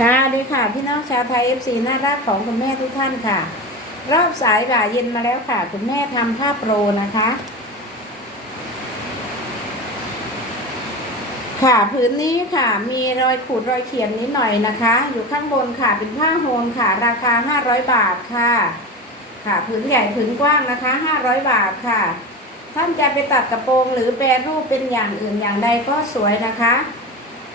ค่ะดีค่ะพี่น้องชาวไทย FC น่ารักของคุณแม่ทุกท่านค่ะ รอบสายบ่ายเย็นมาแล้วค่ะ คุณแม่ทำผ้าโปรนะคะ ค่ะผืนนี้ค่ะ มีรอยขูดรอยเขียนนิดหน่อยนะคะ อยู่ข้างบนค่ะเป็นผ้าโฮมค่ะ ราคา 500 บาทค่ะ ค่ะผืนใหญ่ผืนกว้างนะคะ 500 บาทค่ะ ท่านจะไปตัดกระโปรงหรือแปรรูปเป็นอย่างอื่นอย่างใดก็สวยนะคะ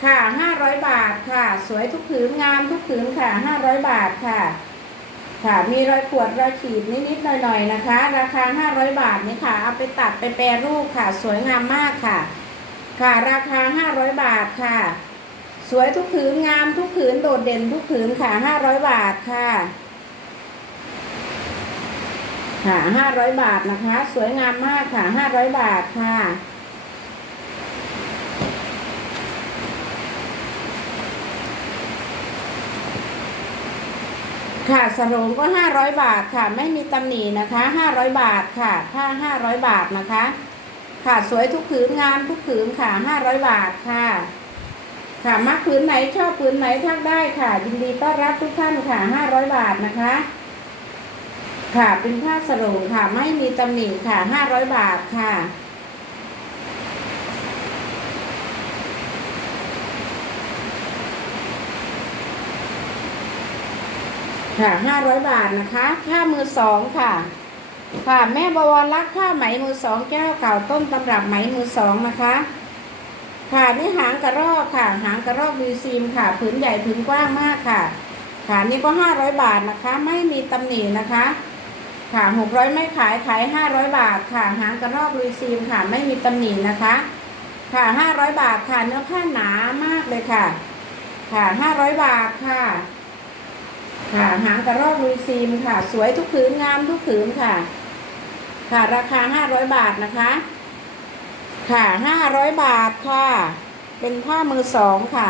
ค่ะ500บาทค่ะ สวยทุกผืนงามทุกผืนค่ะ500บาทค่ะ ค่ะมีรอยขวดรอยขีดนิดๆหน่อยๆนะคะ ราคา500บาทนี่ค่ะ เอาไปตัดไปแปรรูปค่ะ สวยงามมากค่ะ ค่ะราคา500บาทค่ะ สวยทุกผืนงามทุกผืนโดดเด่นทุกผืนค่ะ500บาทค่ะค่ะ500บาทนะคะ สวยงามมากค่ะ500บาทค่ะ ค่ะสโรงก็ 500 บาทค่ะ ไม่มีตำหนินะคะ 500 บาทค่ะ ผ้า 500 บาทนะคะ ค่ะสวยทุกผืนงามทุกผืนค่ะ 500 บาทค่ะ ค่ะมักผืนไหนชอบผืนไหนทักได้ค่ะ ยินดีต้อนรับทุกท่านค่ะ 500 บาทนะคะ ค่ะเป็นผ้าสโรงค่ะ ไม่มีตำหนิค่ะ 500 บาทค่ะ ค่ะห้าร้อยบาทนะคะผ้ามือสองค่ะ ค่ะแม่บวรรักผ้าไหมมือสองแก้วเก่าต้นตำรับไหมมือสองนะคะ ค่ะนี่หางกระรอกค่ะ หางกระรอกวีซีมค่ะผืนใหญ่ผืนกว้างมากค่ะ ค่ะนี่ก็ห้าร้อยบาทนะคะ ไม่มีตำหนินะคะ ค่ะหกร้อยไม่ขายขายห้าร้อยบาทค่ะ หางกระรอกวีซีมค่ะ ไม่มีตำหนินะคะค่ะห้าร้อยบาทค่ะเนื้อผ้าหนามากเลยค่ะ ค่ะห้าร้อยบาทค่ะ ค่ะ หางกระรอกลุยซีมค่ะ สวยทุกผืนงามทุกผืนค่ะ ค่ะ ราคาห้าร้อยบาทนะคะ ค่ะห้าร้อยบาทค่ะ เป็นผ้ามือสองค่ะ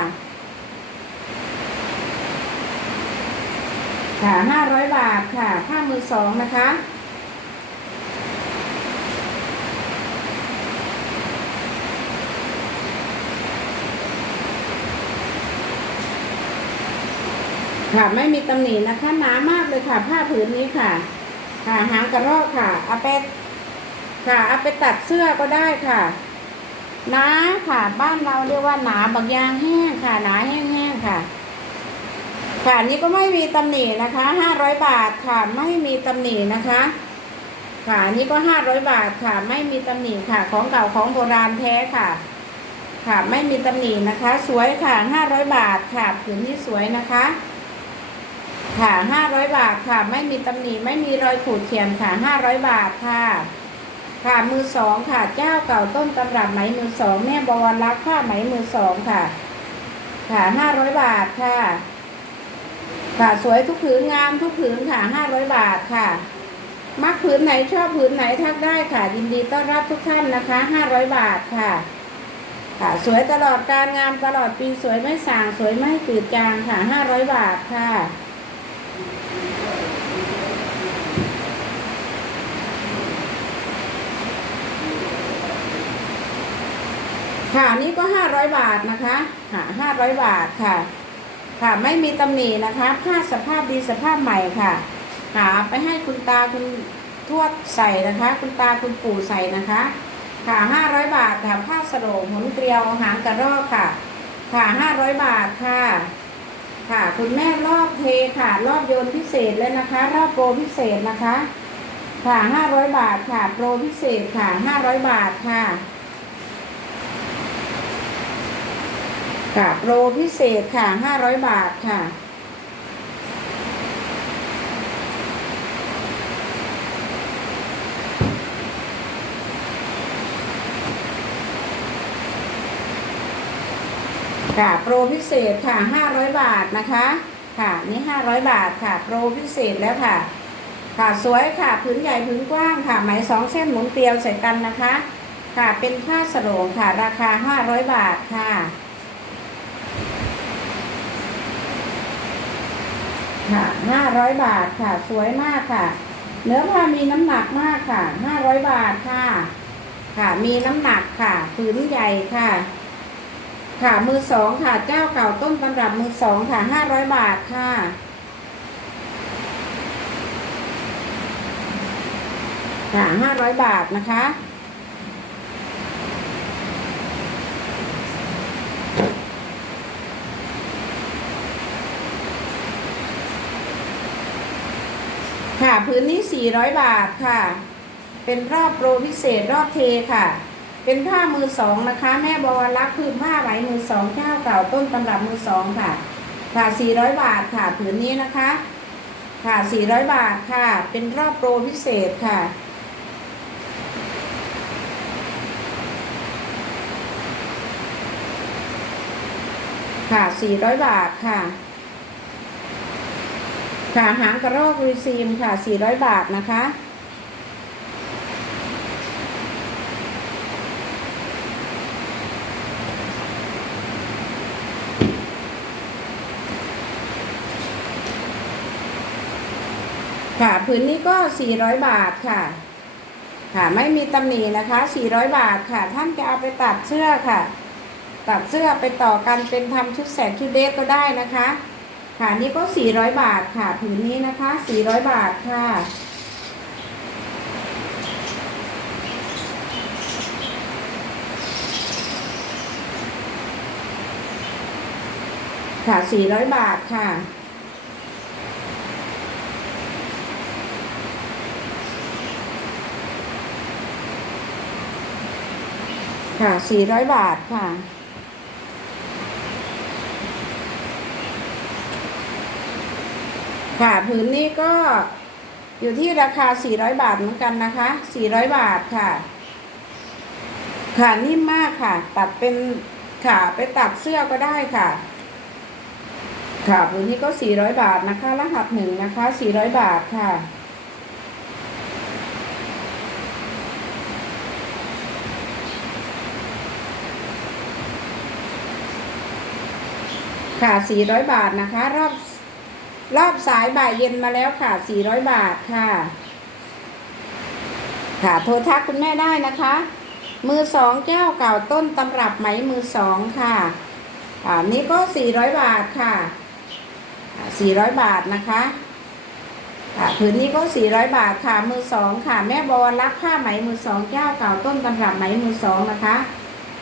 ค่ะห้าร้อยบาทค่ะ ผ้ามือสองนะคะ ค่ะ ไม่มีตำหนินะคะหนามากเลยค่ะ ผ้าผืนนี้ค่ะ ค่ะหางกระรอกค่ะเอาไปค่ะเอาไปตัดเสื้อก็ได้ค่ะหนาค่ะ บ้านเราเรียกว่าหนาบางยางแห้งค่ะ หนาแห้งๆค่ะ ค่ะนี่ก็ไม่มีตำหนินะคะห้าร้อยบาทค่ะไม่มีตำหนินะคะค่ะนี่ก็ห้าร้อยบาทค่ะ ไม่มีตำหนิค่ะ ของเก่าของโบราณแท้ค่ะ ค่ะไม่มีตำหนินะคะ สวยค่ะห้าร้อยบาทค่ะผืนที่สวยนะคะ ค่ะห้าร้อยบาทค่ะ ไม่มีตำหนิไม่มีรอยขูดเขียนค่ะห้าร้อยบาทค่ะ ค่ะมือสองค่ะ เจ้าเก่าต้นตำรับไหมมือสองแม่บวรรักผ้าไหมมือสองค่ะ ค่ะห้าร้อยบาทค่ะ ค่ะสวยทุกผืนงามทุกผืนค่ะห้าร้อยบาทค่ะ มักผืนไหนชอบผืนไหนทักได้ค่ะ ยินดีต้อนรับทุกท่านนะคะห้าร้อยบาทค่ะค่ะสวยตลอดการงามตลอดปีสวยไม่สางสวยไม่ตืดจางค่ะห้าร้อยบาทค่ะ ค่ะนี่ก็ห้าร้อยบาทนะคะค่ะห้าร้อยบาทค่ะ ค่ะไม่มีตำหนินะคะผ้าสภาพดีสภาพใหม่ค่ะ หาไปให้คุณตาคุณทวดใส่นะคะ คุณตาคุณปู่ใส่นะคะ ค่ะห้าร้อยบาทค่ะผ้าสโลงหมุนเกลียวหางกระรอกค่ะ ค่ะห้าร้อยบาทค่ะ ค่ะ คุณแม่รอบเทค่ะ รอบโยนพิเศษเลยนะคะ รอบโปรพิเศษนะคะ ค่ะห้าร้อยบาทค่ะ โปรพิเศษค่ะห้าร้อยบาทค่ะ ค่ะ โปรพิเศษค่ะห้าร้อยบาทค่ะ ค่ะ โปรพิเศษค่ะห้าร้อยบาทนะคะ ค่ะ นี่ห้าร้อยบาทค่ะ โปรพิเศษแล้วค่ะ ค่ะ สวยค่ะ ผืนใหญ่ผืนกว้างค่ะ ไหมสองเส้นหมุนเกลียวใส่กันนะคะ ค่ะ เป็นผ้าสโรงค่ะ ราคาห้าร้อยบาทค่ะ ค่ะห้าร้อยบาทค่ะ สวยมากค่ะ เนื้อผ้ามีน้ำหนักมากค่ะห้าร้อยบาทค่ะ ค่ะ มีน้ำหนักค่ะ ผืนใหญ่ค่ะ ค่ะมือสองค่ะเจ้าเก่าต้นตำรับมือสองค่ะห้าร้อยบาทค่ะ ค่ะห้าร้อยบาทนะคะค่ะ พื้นนี้ 400 บาทค่ะ เป็นรอบโปรพิเศษรอบเทค่ะ เป็นผ้ามือสองนะคะ แม่บวรรักษ์พื้นผ้าไหมมือสองเจ้าเก่าต้นตำรับมือสองค่ะ ค่ะ400บาทค่ะผืนนี้นะคะ ค่ะ400บาทค่ะ เป็นรอบโปรพิเศษค่ะค่ะ 400 บาทค่ะ ค่ะ หางกระรอกรีซีมค่ะ 400 บาทนะคะ ค่ะพื้นนี้ก็ 400 บาทค่ะ ค่ะไม่มีตำหนินะคะ 400 บาทค่ะ ท่านจะเอาไปตัดเสื้อค่ะ ตัดเสื้อไปต่อกันเป็นทำชุดแสกชุดเดทก็ได้นะคะ ค่ะนี่ก็ 400 บาทค่ะผืนนี้นะคะ 400 บาทค่ะค่ะ400 บาทค่ะ ค่ะ400บาทค่ะ ค่ะผืนนี้ก็อยู่ที่ราคา 400 บาทเหมือนกันนะคะ 400 บาทค่ะ ค่ะนิ่มมากค่ะ ตัดเป็นค่ะไปตัดเสื้อก็ได้ค่ะ ค่ะผืนนี้ก็ 400 บาทนะคะ รหัสหนึ่งนะคะ 400 บาทค่ะ ค่ะ 400 บาทนะคะ รอบรอบสายบ่ายเย็นมาแล้วค่ะ 400 บาทค่ะ ค่ะ โทรทักคุณแม่ได้นะคะ มือสองแก้วเก่าต้นตำรับไหมมือสองค่ะ อ่า นี้ก็ 400 บาทค่ะ 400 บาทนะคะค่ะผืนนี้ก็ 400 บาทค่ะ มือสองค่ะ แม่บอลรักผ้าไหมมือสองแก้วเก่าต้นตำรับไหมมือสองนะคะ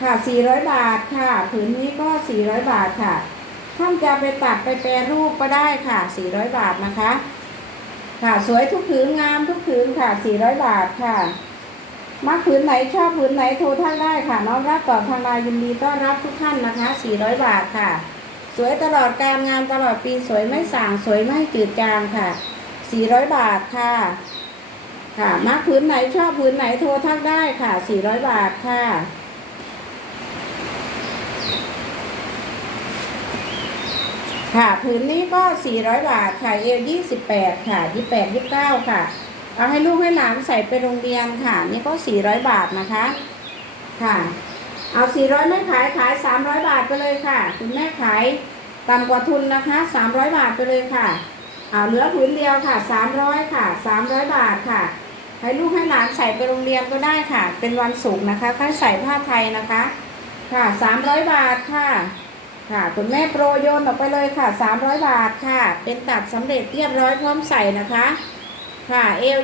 ค่ะ 400 บาทค่ะ ผืนนี้ก็ 400 บาทค่ะ ท่านจะไปตัดไปแปรรูปก็ได้ค่ะ 400 บาทนะคะ ค่ะสวยทุกผืนงามทุกผืนค่ะ 400 บาทค่ะมักผืนไหนชอบผืนไหนโทรท่านได้ค่ะ น้องรับตอบทางไลน์ยินดีต้อนรับทุกท่านนะคะ 400 บาทค่ะ สวยตลอดการงานตลอดปีสวยไม่ส่างสวยไม่จืดจางค่ะ 400 บาทค่ะ ค่ะมักผืนไหนชอบผืนไหนโทรทักได้ค่ะ 400 บาทค่ะ ค่ะผืนนี้ก็ 400 บาทค่ะเอว28 ค่ะ 28 29 ค่ะ เอาให้ลูกให้หลานใส่ไปโรงเรียนค่ะ นี่ก็ 400 บาทนะคะ ค่ะ เอา 400 ไม่ขายขาย 300 บาทไปเลยค่ะ คุณแม่ขายต่ำกว่าทุนนะคะ 300 บาทไปเลยค่ะเอาเหลือผืนเดียวค่ะ 300 ค่ะ 300 บาทค่ะ ให้ลูกให้หลานใส่ไปโรงเรียนก็ได้ค่ะ เป็นวันศุกร์นะคะค่อยใส่ผ้าไทยนะคะ ค่ะ 300 บาทค่ะ ค่ะคุณแม่โปรโยนออกไปเลยค่ะ 300 บาทค่ะ เป็นตัดสำเร็จเรียบร้อยพร้อมใส่นะคะค่ะเอล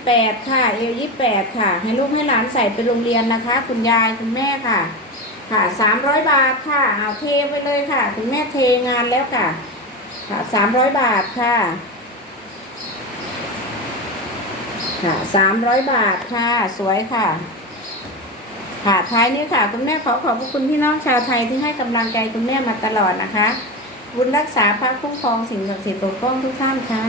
28ค่ะเอล28ค่ะ ให้ลูกให้หลานใส่ไปโรงเรียนนะคะ คุณยายคุณแม่ค่ะ ค่ะ300บาทค่ะเอาเทไปเลยค่ะ คุณแม่เทงานแล้วค่ะ ค่ะ300บาทค่ะ ค่ะ300บาทค่ะ สวยค่ะ ค่ะท้ายนี้ค่ะคุณแม่ขอขอบพระคุณพี่น้องชาวไทยที่ให้กำลังใจคุณแม่มาตลอดนะคะบุญรักษาพระคุ้มครองสิ่งศักดิ์สิทธิ์ปกป้องทุกท่านค่ะ